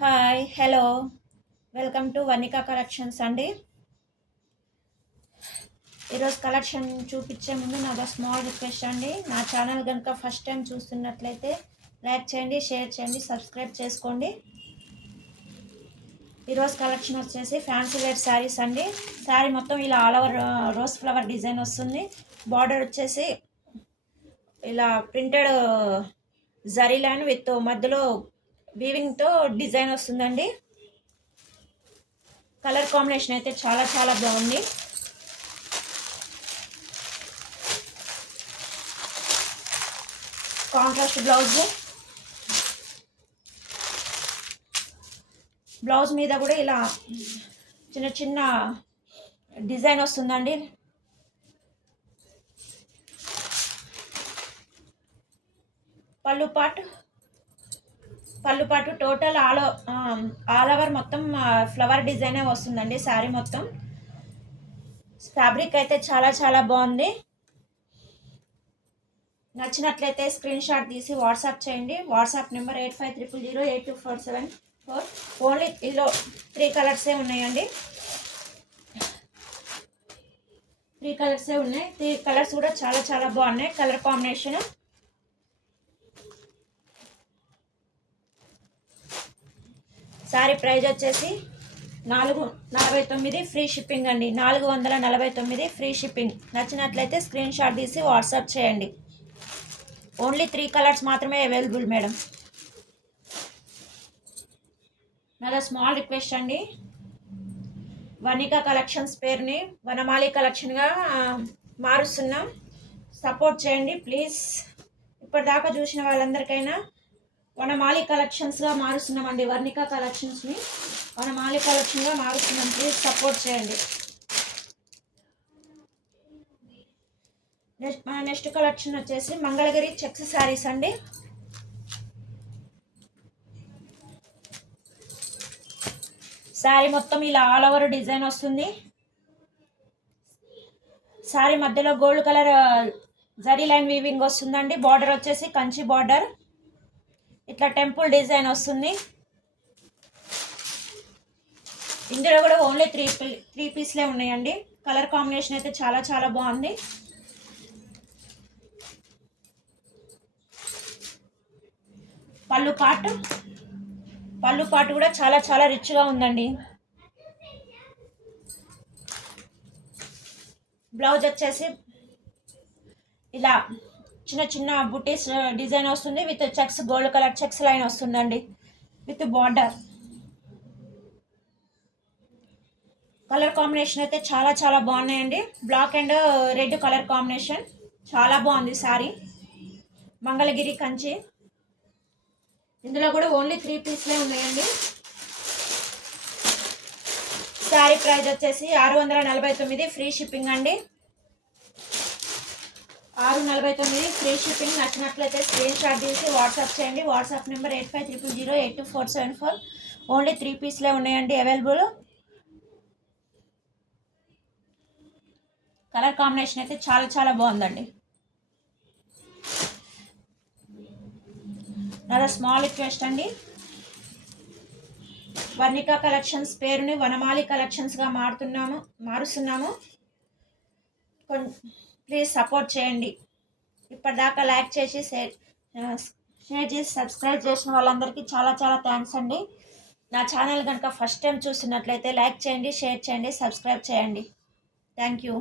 Hi hello welcome to Vanika collections అండి. ఈరోజు collection చూపించే ముందు నాదో స్మాల్ రిక్వెస్ట్ అండి. నా ఛానల్ కనుక ఫస్ట్ టైం చూస్తున్నట్లయితే లైక్ చేయండి, షేర్ చేయండి, సబ్స్క్రైబ్ చేసుకోండి. ఈరోజు కలెక్షన్ వచ్చేసి ఫ్యాన్సీ వేర్ శారీస్ అండి. శారీ మొత్తం ఇలా all over rose flower design వస్తుంది. బార్డర్ వచ్చేసి ఇలా ప్రింటెడ్ జరీ లైన్ విత్ మధ్యలో వీవింగ్తో డిజైన్ వస్తుందండి. కలర్ కాంబినేషన్ అయితే చాలా చాలా బాగుంది. కాంట్రాస్ట్ బ్లౌజ్ మీద కూడా ఇలా చిన్న చిన్న డిజైన్ వస్తుందండి. పళ్ళు పాటు టోటల్ ఆల్ ఓవర్ మొత్తం ఫ్లవర్ డిజైనే వస్తుందండి. శారీ మొత్తం ఫ్యాబ్రిక్ అయితే చాలా చాలా బాగుంది. నచ్చినట్లయితే స్క్రీన్ షాట్ తీసి వాట్సాప్ చేయండి. వాట్సాప్ నెంబర్ 85008247 ఓన్లీ ఇందులో 3 కలర్సే ఉన్నాయండి. 3 కలర్సే ఉన్నాయి. 3 కలర్స్ కూడా చాలా చాలా బాగున్నాయి. కలర్ కాంబినేషన్ శారీ ప్రైస్ వచ్చేసి 449 ఫ్రీ షిప్పింగ్ అండి. 449 ఫ్రీ షిప్పింగ్. నచ్చినట్లయితే స్క్రీన్ షాట్ తీసి వాట్సాప్ చేయండి. ఓన్లీ 3 కలర్స్ మాత్రమే అవైలబుల్ మేడం. నాది స్మాల్ రిక్వెస్ట్ అండి. వనికా కలెక్షన్స్ పేరుని వనమాలి కలెక్షన్గా మారుస్తున్నాం. సపోర్ట్ చేయండి ప్లీజ్. ఇప్పటిదాకా చూసిన వాళ్ళందరికైనా వనమాలి కలెక్షన్స్గా మారుస్తున్నామండి. వర్ణికా కలెక్షన్స్ని వనమాలి కలెక్షన్గా మారుస్తున్నాం. ప్లీజ్ సపోర్ట్ చేయండి. నెక్స్ట్ కలెక్షన్ వచ్చేసి మంగళగిరి చెక్స్ శారీస్ అండి. శారీ మొత్తం ఇలా ఆల్ ఓవర్ డిజైన్ వస్తుంది. శారీ మధ్యలో gold colour zari line weaving వస్తుందండి. బార్డర్ వచ్చేసి కంచి బార్డర్, ఇట్లా టెంపుల్ డిజైన్ వస్తుంది. ఇందులో కూడా ఓన్లీ త్రీ పీస్లే ఉన్నాయండి. కలర్ కాంబినేషన్ అయితే చాలా చాలా బాగుంది. పళ్ళు పాటు కూడా చాలా చాలా రిచ్గా ఉందండి. బ్లౌజ్ వచ్చేసి ఇలా చిన్న చిన్న బుటీస్ డిజైన్ వస్తుంది with checks, gold colour checks line వస్తుందండి విత్ బార్డర్. కలర్ కాంబినేషన్ అయితే చాలా చాలా బాగున్నాయండి. Black and red colour combination చాలా బాగుంది శారీ. మంగళగిరి కంచి. ఇందులో కూడా ఓన్లీ 3 పీస్లే ఉన్నాయండి. శారీ ప్రైస్ వచ్చేసి 649 ఫ్రీ షిప్పింగ్ అండి. 649 ఫ్రీ షిప్పింగ్. నచ్చినట్లయితే స్క్రీన్ షాట్ తీసి వాట్సాప్ చేయండి. వాట్సాప్ నెంబర్ 85008247 ఓన్లీ 3 పీస్లే ఉన్నాయండి అవైలబుల్. కలర్ కాంబినేషన్ అయితే చాలా చాలా బాగుందండి. నాది స్మాల్ రిక్వెస్ట్ అండి. వర్ణికా కలెక్షన్స్ పేరుని వనమాలి కలెక్షన్స్గా మారుస్తున్నాము. ప్లీజ్ సపోర్ట్ చేయండి. ఇప్పటిదాకా లైక్ చేసి షేర్ చేసి సబ్స్క్రైబ్ చేసిన వాళ్ళందరికీ చాలా చాలా థ్యాంక్స్ అండి. నా ఛానల్ కనుక ఫస్ట్ టైం చూస్తున్నట్లయితే లైక్ చేయండి, షేర్ చేయండి, సబ్స్క్రైబ్ చేయండి. Thank you.